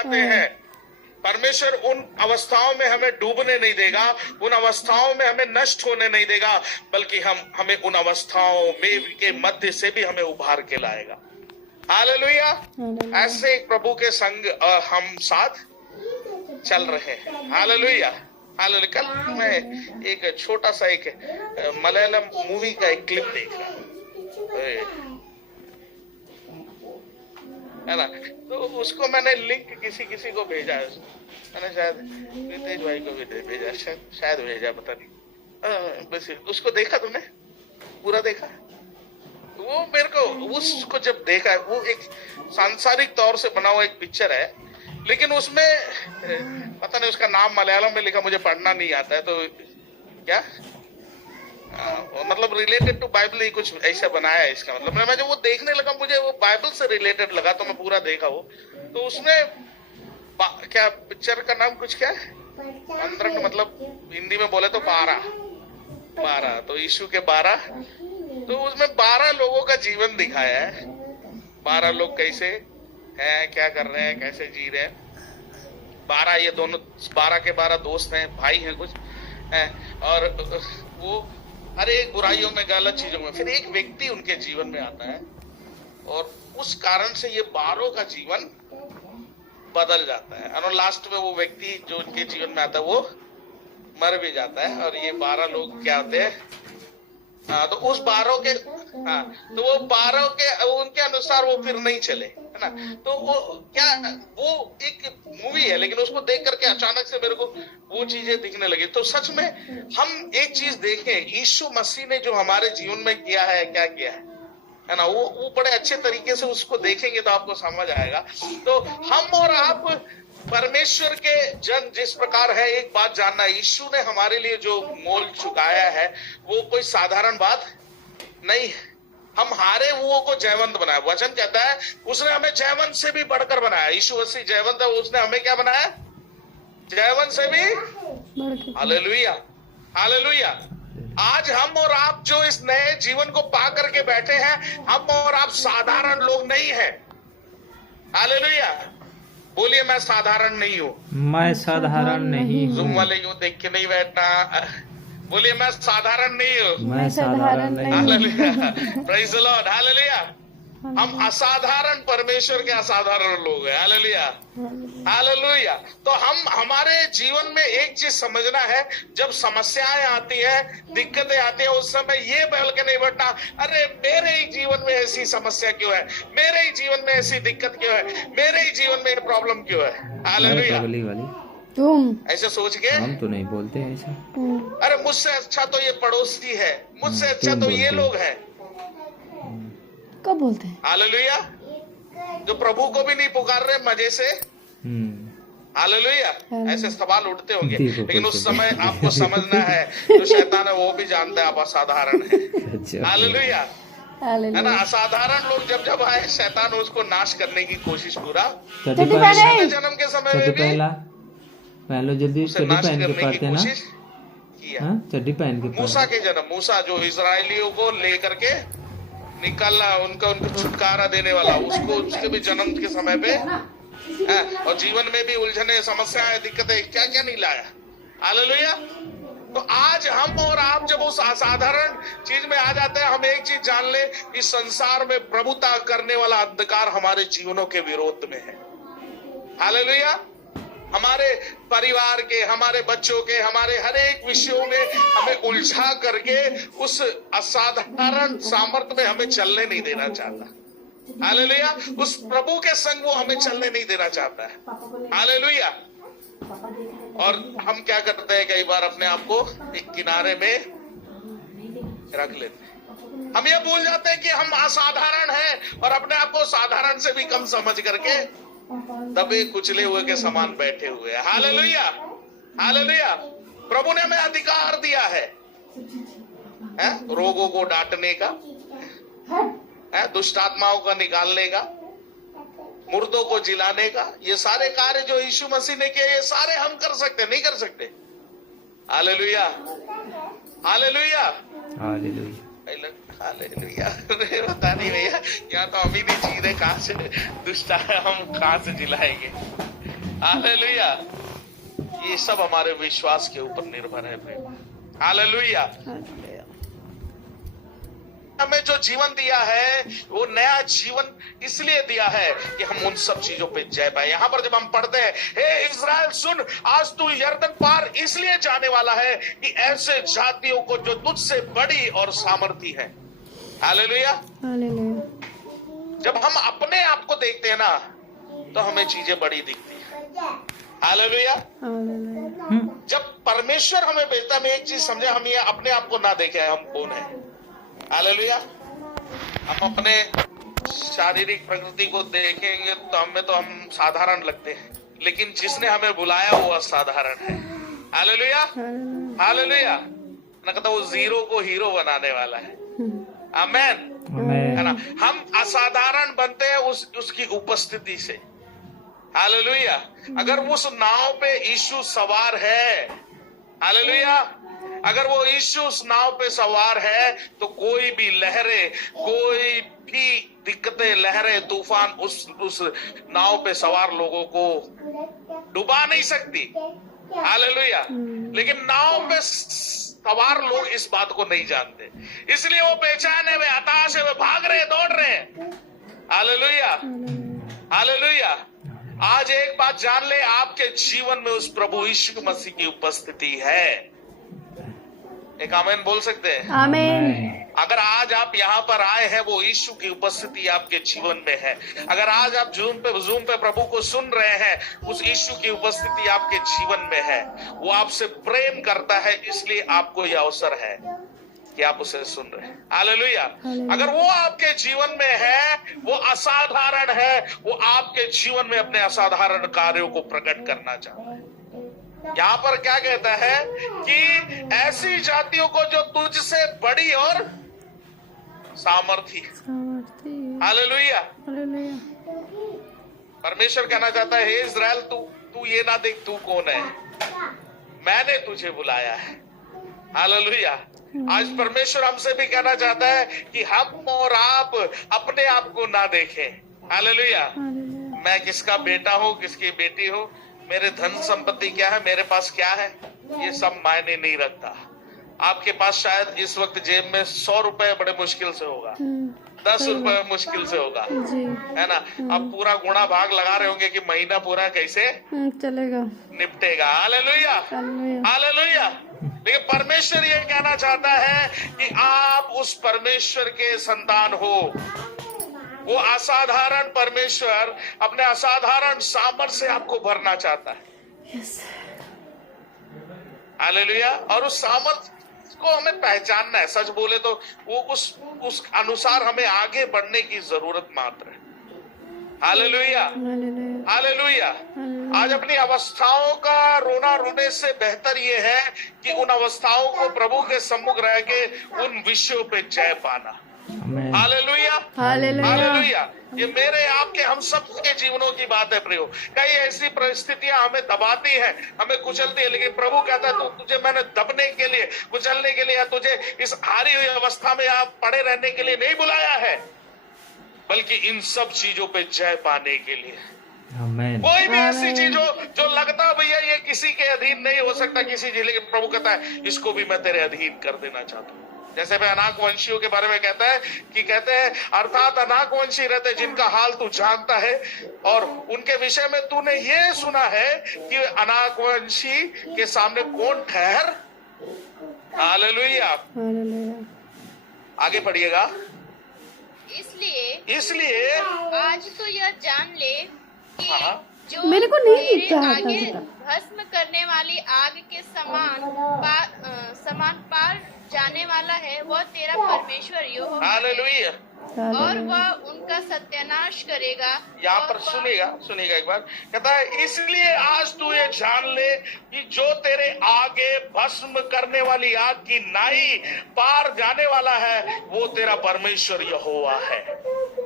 आते हैं, परमेश्वर उन अवस्थाओं में हमें डूबने नहीं देगा, उन अवस्थाओं में हमें नष्ट होने नहीं देगा, बल्कि हमें उन अवस्थाओं में के मध्य से भी हमें उभार के लाएगा। हालेलुया। ऐसे एक प्रभु के संग हम साथ चल रहे हैं। हालेलुया। हालेलुया। कल मैं एक छोटा सा एक मलयालम मूवी का एक क्लिप देख रहा हूँ, है ना, तो उसको मैंने लिंक किसी को भेजा है, मैंने शायद रितेश भाई को भी भेजा, शायद भेजा, पता नहीं। बस उसको देखा तुमने, पूरा देखा? वो मेरे को उसको जब देखा, वो एक सांसारिक तौर से बना हुआ एक पिक्चर है, लेकिन उसमें पता नहीं उसका नाम मलयालम में लिखा, मुझे पढ़ना नहीं आता है, तो क्या मतलब रिलेटेड टू बाइबल ही कुछ ऐसा बनाया है इसका मतलब। मैं जब वो देखने लगा, मुझे वो बाइबल से रिलेटेड लगा, तो मैं पूरा देखा वो। तो उसमें क्या पिक्चर का नाम कुछ क्या है, 15 मतलब हिंदी में बोले तो 12, तो यीशु के 12, तो उसमें 12 लोगों का जीवन दिखाया है। 12 लोग कैसे हैं, क्या कर रहे हैं, कैसे जी रहे हैं। 12 ये दोनों 12 के 12 दोस्त हैं, भाई हैं कुछ हैं, और वो हर एक बुराइयों में, गलत चीजों में। फिर एक व्यक्ति उनके जीवन में आता है, और उस कारण से ये 12 का जीवन बदल जाता है, और लास्ट में वो व्यक्ति जो उनके जीवन में आता है वो मर भी जाता है, और ये 12 लोग क्या होते हैं, तो उस 12 के, तो वो 12 के उनके अनुसार वो फिर नहीं चले, है ना। तो वो क्या, वो एक मूवी है, लेकिन उसको देख करके अचानक से मेरे को वो चीजें दिखने लगी। तो सच में हम एक चीज देखें, यीशु मसीह ने जो हमारे जीवन में किया है, क्या किया है ना, वो बड़े अच्छे तरीके से उसको देखेंगे तो आपको समझ आएगा। तो हम और आप परमेश्वर के जन जिस प्रकार है, एक बात जानना, यीशु ने हमारे लिए जो मोल चुकाया है वो कोई साधारण बात नहीं है। हम हारे हुओं को जयवंत बनाया, वचन कहता है उसने हमें जयवंत से भी बढ़कर बनाया। यीशु मसीह जयवंत है, उसने हमें क्या बनाया, जयवंत से भी। Hallelujah, hallelujah. आज हम और आप जो इस नए जीवन को पा करके बैठे हैं, हम और आप साधारण लोग नहीं हैं। हालेलुया। बोलिए, मैं साधारण नहीं हूँ, मैं साधारण नहीं हूँ। जूम वाले यूं देख के नहीं बैठना, बोलिए मैं साधारण नहीं हूँ, मैं साधारण नहीं हूँ। Hallelujah, praise the Lord, hallelujah. हम असाधारण परमेश्वर के असाधारण लोग हैं। Hallelujah, hallelujah. तो हमारे जीवन में एक चीज समझना है, जब समस्याएं आती हैं, दिक्कतें आती हैं, उस समय ये बोल के नहीं बैठना, अरे मेरे ही जीवन में ऐसी समस्या क्यों है, मेरे ही जीवन में ऐसी दिक्कत क्यों है, मेरे ही जीवन में प्रॉब्लम क्यों है। हालेलुया। तुम ऐसे सोच के हम तो नहीं बोलते ऐसा। अरे मुझसे अच्छा तो ये पड़ोसी है, मुझसे अच्छा तो ये लोग हैं। कब बोलते हैं? हालेलुया। जो प्रभु को भी नहीं पुकार रहे मजे से। हालेलुया। ऐसे सवाल उठते होंगे, लेकिन उस समय आपको समझना है, जो शैतान है वो भी जानता है आप असाधारण है। हालेलुया, है ना। असाधारण लोग जब आए, शैतान उसको नाश करने की कोशिश पूरा जन्म के समय में भी पहले जल्दी उसे नाश करने की कोशिश किया। चड्डी पहन के मूसा के जन्म, मूसा जो इजरायलियों को लेकर के निकालना, उनको छुटकारा देने वाला, उसको उसके भी जन्म के समय पे है, और जीवन में भी उलझने, समस्याएं, दिक्कतें, क्या क्या नहीं लाया। हालेलुया। तो आज हम और आप जब उस असाधारण चीज में आ जाते हैं, हम एक चीज जान ले, इस संसार में प्रभुता करने वाला अंधकार हमारे जीवनों के विरोध में है। हालेलुया। हमारे परिवार के, हमारे बच्चों के, हमारे हर एक विषयों में हमें उलझा करके उस असाधारण सामर्थ्य में हमें चलने नहीं देना चाहता। हालेलुया। उस प्रभु के संग वो हमें चलने नहीं देना चाहता है। हालेलुया। और हम क्या करते हैं, कई बार अपने आप को एक किनारे में रख लेते हैं। हम ये भूल जाते हैं कि हम असाधारण हैं, और अपने आप को साधारण से भी कम समझ करके दबे कुचले हुए के समान बैठे हुए हैं। Hallelujah, hallelujah. प्रभु ने हमें अधिकार दिया है, रोगों को डांटने का, दुष्ट आत्माओं का निकालने का, मुर्दों को जिलाने का। ये सारे कार्य जो यीशु मसीह ने किए, ये सारे हम कर सकते, नहीं कर सकते। Hallelujah, hallelujah, hallelujah, hallelujah. पता नहीं भैया, यहाँ तो हम ही नहीं जी रहे, कहाँ से दुष्ट हम कहाँ से जिलाएंगे। हालेलुया। ये सब हमारे विश्वास के ऊपर निर्भर है प्रेम। हालेलुया। हमें जो जीवन दिया है वो नया जीवन इसलिए दिया है कि हम उन सब चीजों पे जय पाए। यहां पर जब हम पढ़ते हैं, हे इज़राइल सुन, आज तू यरदन पार इसलिए जाने वाला है कि ऐसे जातियों को जो तुझसे बड़ी और सामर्थी है। हालेलुया। हालेलुया। जब हम अपने आप को देखते हैं ना तो हमें चीजें बड़ी दिखती है। हालेलुया। हालेलुया। जब परमेश्वर हमें भेजता है, हमें एक चीज समझे, हम ये अपने आप को ना देखें हम कौन है। हालेलुया। हम अपने शारीरिक प्रकृति को देखेंगे तो हम साधारण लगते हैं, लेकिन जिसने हमें बुलाया वो असाधारण है। हालेलुया। हालेलुया। ना कहता वो जीरो को हीरो बनाने वाला है। आमेन। है ना। हम असाधारण बनते हैं उसकी उपस्थिति से। हालेलुया। अगर उस नाव पे यीशु सवार है, हालेलुया, अगर वो यीशु उस नाव पे सवार है तो कोई भी लहरें, कोई भी दिक्कतें, लहरें, तूफान उस नाव पे सवार लोगों को डुबा नहीं सकती। हालेलुया। लेकिन नाव पे सवार लोग इस बात को नहीं जानते, इसलिए वो बेचैन है, वे हताश है, वे भाग रहे, दौड़ रहे हैं। हालेलुया। हालेलुया। आज एक बात जान ले, आपके जीवन में उस प्रभु यीशु मसीह की उपस्थिति है। एक आमीन बोल सकते हैं? आमीन। अगर आज आप यहाँ पर आए हैं, वो यीशु की उपस्थिति आपके जीवन में है। अगर आज आप जूम पे प्रभु को सुन रहे हैं, उस यीशु की उपस्थिति आपके जीवन में है। वो आपसे प्रेम करता है, इसलिए आपको यह अवसर है कि आप उसे सुन रहे हैं। हालेलुया। अगर वो आपके जीवन में है, वो असाधारण है, वो आपके जीवन में अपने असाधारण कार्यों को प्रकट करना चाहता है। यहाँ पर क्या कहता है कि ऐसी जातियों को जो तुझसे बड़ी और सामर्थी। हालेलुया। परमेश्वर कहना चाहता है, हे इज़राइल, तू ये ना देख तू कौन है, मैंने तुझे बुलाया है। हालेलुया। आज परमेश्वर हमसे भी कहना चाहता है कि हम और आप अपने आप को ना देखें। हालेलुया। मैं किसका बेटा हूँ, किसकी बेटी हूँ, मेरे धन संपत्ति क्या है, मेरे पास क्या है, ये सब मायने नहीं रखता। आपके पास शायद इस वक्त जेब में 100 रुपए बड़े मुश्किल से होगा, 10 रुपए मुश्किल से होगा, है ना। अब पूरा गुणा भाग लगा रहे होंगे कि महीना पूरा कैसे चलेगा, निपटेगा। हालेलुया। हालेलुया। लेकिन परमेश्वर ये कहना चाहता है कि आप उस परमेश्वर के संतान हो। वो असाधारण परमेश्वर अपने असाधारण सामर्थ्य से आपको भरना चाहता है। हालेलुया। और उस सामर्थ्य को हमें पहचानना है। सच बोले तो वो उस अनुसार हमें आगे बढ़ने की जरूरत मात्र है। हालेलुया। हालेलुया। आज अपनी अवस्थाओं का रोना रोने से बेहतर ये है कि उन अवस्थाओं को प्रभु के सम्मुख रह के उन विषयों पे जय पाना। हालेलुया। हालेलुया। ये मेरे आपके हम सब के जीवनों की बात है प्रियो। कई ऐसी परिस्थितियां हमें दबाती हैं, हमें कुचलती है, लेकिन प्रभु कहता है तुझे मैंने दबने के लिए, कुचलने के लिए, या तुझे इस हारी हुई अवस्था में आप पड़े रहने के लिए नहीं बुलाया है, बल्कि इन सब चीजों पे जय पाने के लिए। कोई भी ऐसी चीज हो जो लगता भैया ये किसी के अधीन नहीं हो सकता, किसी चीज, लेकिन प्रभु कहता है इसको भी मैं तेरे अधीन कर देना चाहता हूँ। जैसे मैं अनाकवंशियों के बारे में कहता है कि कहते हैं अर्थात अनाकवंशी रहते जिनका हाल तू जानता है, और उनके विषय में तूने ये सुना है कि अनाकवंशी के सामने कौन ठहर। हालेलुया। आगे पढ़िएगा। इसलिए आज तो यह जान ले कि जो मेरे को नहीं तेरे दिखता है आगे ताज़ा। भस्म करने वाली आग के समान पार जाने वाला है, वह तेरा परमेश्वर यहोवा है, हालेलुया। और वह उनका सत्यानाश करेगा। यहाँ पर सुनिएगा एक बार, कहता है इसलिए आज तू ये जान ले कि जो तेरे आगे भस्म करने वाली आग की नाई पार जाने वाला है, वो तेरा परमेश्वर यहोवा है।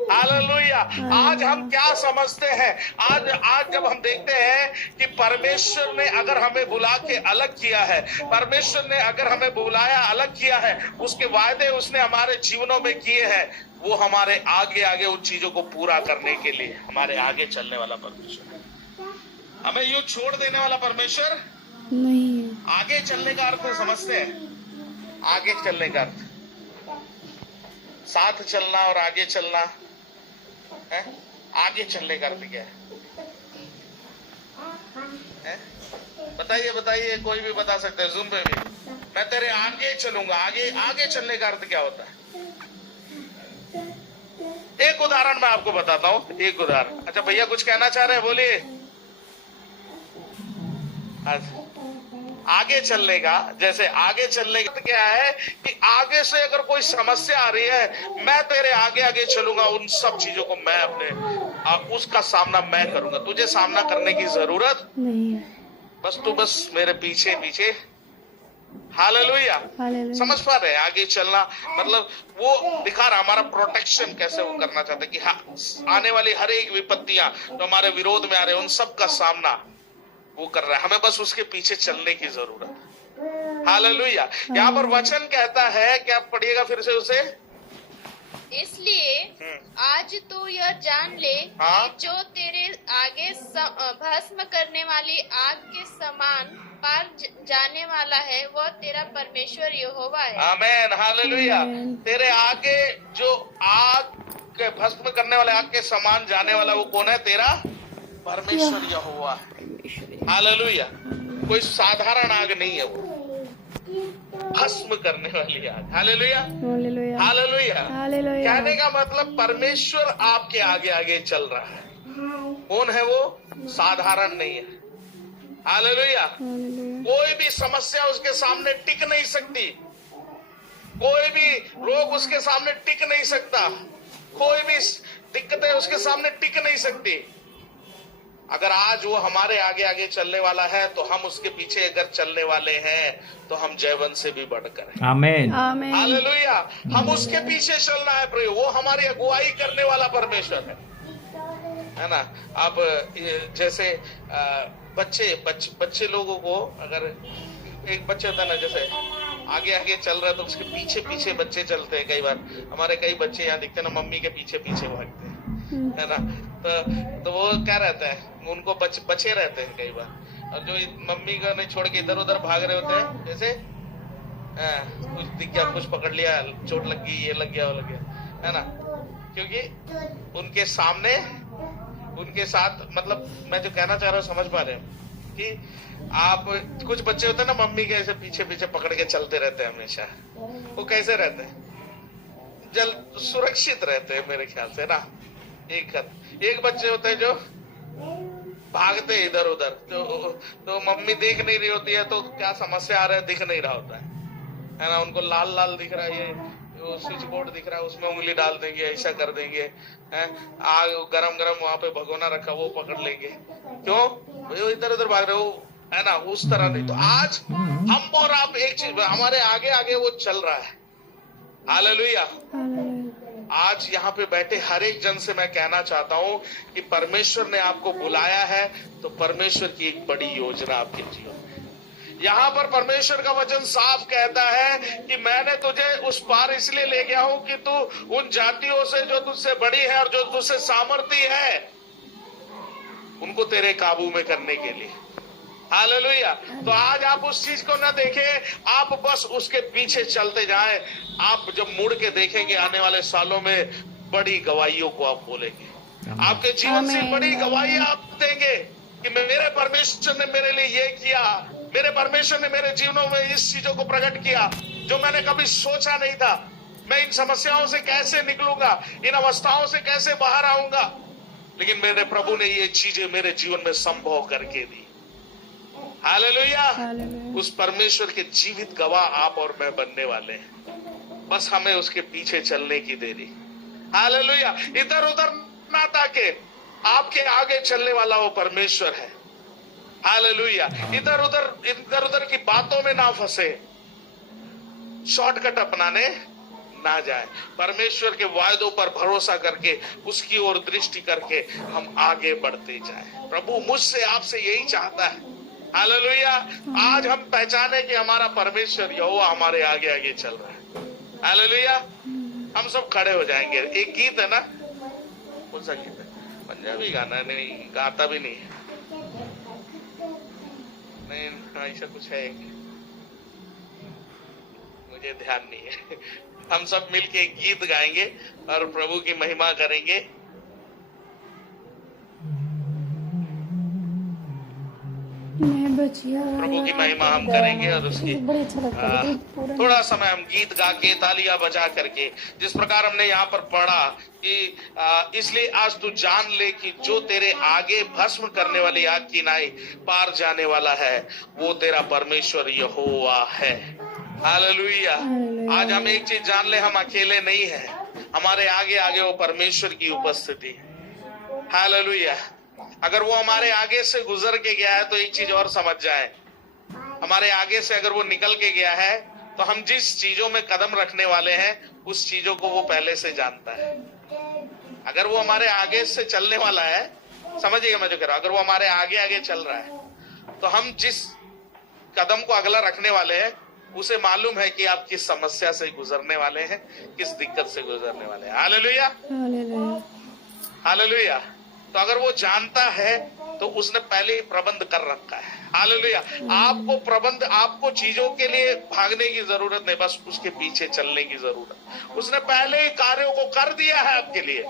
हालेलुया। आज हम क्या समझते हैं, आज जब हम देखते हैं कि परमेश्वर ने अगर हमें बुला के अलग किया है, परमेश्वर ने अगर हमें बुलाया अलग किया है, उसके वायदे उसने हमारे जीवनों में किए हैं, वो हमारे आगे उन चीजों को पूरा करने के लिए हमारे आगे चलने वाला परमेश्वर है। हमें यूं छोड़ देने वाला परमेश्वर नहीं है। आगे चलने का अर्थ समझते हैं? आगे चलने का अर्थ साथ चलना और आगे चलना है। आगे चलने का अर्थ क्या है? बताइए बताइए, कोई भी बता सकते हैं, जूम पे भी। मैं तेरे आगे चलूंगा, आगे आगे चलने का अर्थ क्या होता है? एक उदाहरण मैं आपको बताता हूं, एक उदाहरण। अच्छा भैया कुछ कहना चाह रहे हैं, बोलिए। आगे चलने का, जैसे आगे चलने का क्या है कि आगे से अगर कोई समस्या आ रही है, मैं तेरे आगे आगे चलूंगा, उन सब चीजों को मैं अपने उसका सामना मैं करूंगा। तुझे सामना करने की जरूरत नहीं है। बस तू बस मेरे पीछे पीछे। हालेलुया। हालेलुया। समझ पा रहे हैं? आगे चलना मतलब वो दिखा रहा हमारा प्रोटेक्शन कैसे वो करना चाहते हैं कि हाँ, आने वाली हर एक विपत्तियां जो हमारे विरोध में आ रहे हैं, उन सब का सामना वो कर रहा है। हमें बस उसके पीछे चलने की जरूरत है। हालेलुया। यहाँ पर वचन कहता है, क्या पढ़िएगा फिर से उसे? इसलिए आज तू यह जान ले हाँ? कि जो तेरे आगे भस्म करने वाली आग के समान पार जाने वाला है, वह तेरा परमेश्वर यहोवा है। आमेन। हालेलुया। आमीन। तेरे आगे जो आग के भस्म करने वाले आग के समान जाने वाला वो कौन है? तेरा परमेश्वर यहोवा। हालेलुया। कोई साधारण आग नहीं है, वो भस्म करने वाली आग। हालेलुया। हालेलुया। हालेलुया। हालेलुया। कहने का मतलब परमेश्वर आपके आगे आगे चल रहा है। कौन है वो? साधारण नहीं है। हालेलुया। हालेलुया। कोई भी समस्या उसके सामने टिक नहीं सकती, कोई भी रोग उसके सामने टिक नहीं सकता, कोई भी दिक्कतें उसके सामने टिक नहीं सकती। अगर आज वो हमारे आगे आगे चलने वाला है, तो हम उसके पीछे अगर चलने वाले हैं, तो हम जयवंत से भी बढ़कर हैं। आमेन। आमीन। हालेलुया। हम उसके पीछे चलना है प्रभु, वो हमारी अगुवाई करने वाला परमेश्वर है ना। अब जैसे बच्चे लोगों को, अगर एक बच्चे होता है ना, जैसे आगे आगे चल रहा है तो उसके पीछे पीछे बच्चे चलते हैं। कई बार हमारे कई बच्चे यहाँ दिखते हैं ना, मम्मी के पीछे पीछे भागते हैं, है ना। तो वो क्या रहता है, उनको बचे रहते हैं कई बार। और जो मम्मी को नहीं छोड़ के इधर उधर भाग रहे होते हैं, जैसे कुछ दिख गया, कुछ पकड़ लिया, चोट लग गई, ये लग गया, वो लग गया, है ना। क्योंकि उनके सामने, उनके साथ, मतलब मैं जो कहना चाह रहा हूँ समझ पा रहे हो कि आप, कुछ बच्चे होते हैं ना, मम्मी के ऐसे पीछे पीछे पकड़ के चलते रहते हैं हमेशा। वो कैसे रहते हैं? सुरक्षित रहते हैं मेरे ख्याल से ना। एक बच्चे होते हैं जो भागते इधर उधर, तो मम्मी देख नहीं रही होती है, तो क्या समस्या आ रहा है दिख नहीं रहा होता है ना। उनको लाल लाल दिख रहा है, ये स्विच बोर्ड दिख रहा है, उसमें उंगली डाल देंगे, ऐसा कर देंगे, है। आग गरम गरम वहां पे भगोना रखा, वो पकड़ लेंगे। क्यों? वो इधर उधर भाग रहे हो, है ना। उस तरह नहीं। तो आज हम और आप एक चीज, हमारे आगे आगे वो चल रहा है। हालेलुया। आज यहाँ पे बैठे हर एक जन से मैं कहना चाहता हूँ कि परमेश्वर ने आपको बुलाया है, तो परमेश्वर की एक बड़ी योजना आपके जीवन में। यहाँ पर परमेश्वर का वचन साफ कहता है कि मैंने तुझे उस पार इसलिए ले गया हूं कि तू उन जातियों से जो तुझसे बड़ी है और जो तुझसे सामर्थी है, उनको तेरे काबू में करने के लिए। हालेलुया। तो आज आप उस चीज को ना देखें, आप बस उसके पीछे चलते जाएं। आप जब मुड़ के देखेंगे आने वाले सालों में, बड़ी गवाहियों को आप बोलेंगे। आपके जीवन से बड़ी गवाही आप देंगे कि मेरे परमेश्वर ने मेरे लिए ये किया, मेरे परमेश्वर ने मेरे जीवनों में इस चीजों को प्रकट किया जो मैंने कभी सोचा नहीं था। मैं इन समस्याओं से कैसे निकलूंगा, इन अवस्थाओं से कैसे बाहर आऊंगा, लेकिन मेरे प्रभु ने ये चीजें मेरे जीवन में संभव करके दी। हालेलुया। उस परमेश्वर के जीवित गवाह आप और मैं बनने वाले हैं। बस हमें उसके पीछे चलने की देरी। हालेलुया। इधर उधर ना ताके, आपके आगे चलने वाला वो परमेश्वर है। हालेलुया। इधर उधर की बातों में ना फंसे, शॉर्टकट अपनाने ना जाए। परमेश्वर के वायदों पर भरोसा करके, उसकी ओर दृष्टि करके हम आगे बढ़ते जाएं। प्रभु मुझसे आपसे यही चाहता है। हालेलुया। आज हम पहचाने कि हमारा परमेश्वर यहोवा हमारे आगे आगे चल रहा है। हालेलुया। हम सब खड़े हो जाएंगे। एक गीत है ना, कौन सा गीत है? पंजाबी गाना नहीं, गाता भी नहीं है। ऐसा कुछ है कि मुझे ध्यान नहीं है। हम सब मिलके एक गीत गाएंगे और प्रभु की महिमा करेंगे। मैं बचिया प्रभु की महिमा हम करेंगे और उसकी बड़े अच्छा लगता है पूरा। थोड़ा समय हम गीत गा के तालियां बजा करके, जिस प्रकार हमने यहाँ पर पढ़ा कि इसलिए आज तू जान ले कि जो तेरे आगे भस्म करने वाली आग की नाई पार जाने वाला है वो तेरा परमेश्वर यहोवा है। हालेलुया। आज हम एक चीज जान ले, हम अकेले नहीं है, हमारे आगे आगे वो परमेश्वर की उपस्थिति है। हालेलुया। अगर वो हमारे आगे से गुजर के गया है तो एक चीज और समझ जाए, हमारे आगे से अगर वो निकल के गया है तो हम जिस चीजों में कदम रखने वाले हैं उस चीजों को वो पहले से जानता है। अगर वो हमारे आगे से चलने वाला है, समझिएगा मैं जो कह रहा हूं, अगर वो हमारे आगे आगे चल रहा है तो हम जिस कदम को अगला रखने वाले हैं उसे मालूम है कि आप किस समस्या से गुजरने वाले हैं, किस दिक्कत से गुजरने वाले हैं। Hallelujah, hallelujah. हालेलुया। तो अगर वो जानता है तो उसने पहले ही प्रबंध कर रखा है। हालेलुया। आपको प्रबंध, आपको चीजों के लिए भागने की जरूरत नहीं, बस उसके पीछे चलने की जरूरत। उसने पहले ही कार्यों को कर दिया है आपके लिए,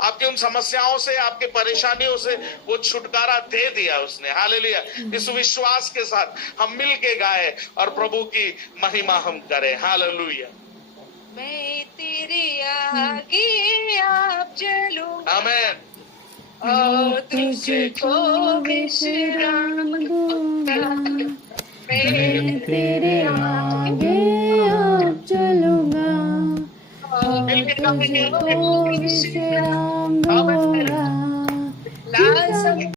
आपके उन समस्याओं से, आपके परेशानियों से वो छुटकारा दे दिया उसने। हालेलुया। इस विश्वास के साथ हम मिल के गाए और प्रभु की महिमा हम करें। हालेलुया। मैं तेरे आगे आप चलूंगा आमीन। और तुझको विश्राम दूंगा। मैं तेरे आगे अब चलूंगा और तुझको विश्राम दूंगा। लाल